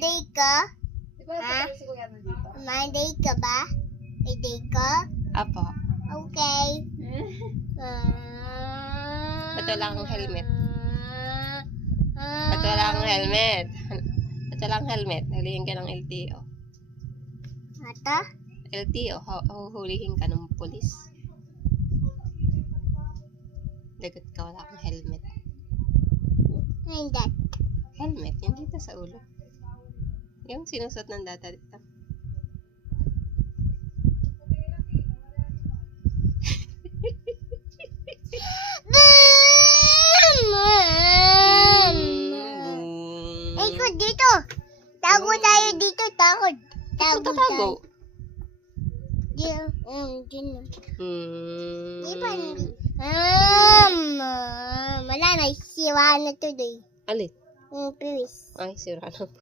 day ka? Di ba ito si Kuya nandito? May day ka ba? May day ka? Apo. Okay. Ba't wala kang helmet? Ba't wala kang helmet? Ba't wala kang helmet? Hulihin ka ng LTO. Ata? LTO, huhulihin ka ng polis. Dagat ka, wala kang helmet. Hindi. Helmet, yan dito sa ulo. Yung sinusot ng data dito. Ikot dito. Tago tayo dito. Tago. Tago tayo. Tago. Dito. Dito. Di ba hindi? Wala na. Siwa na tuloy. Alin? Piwis. Ay, sira na.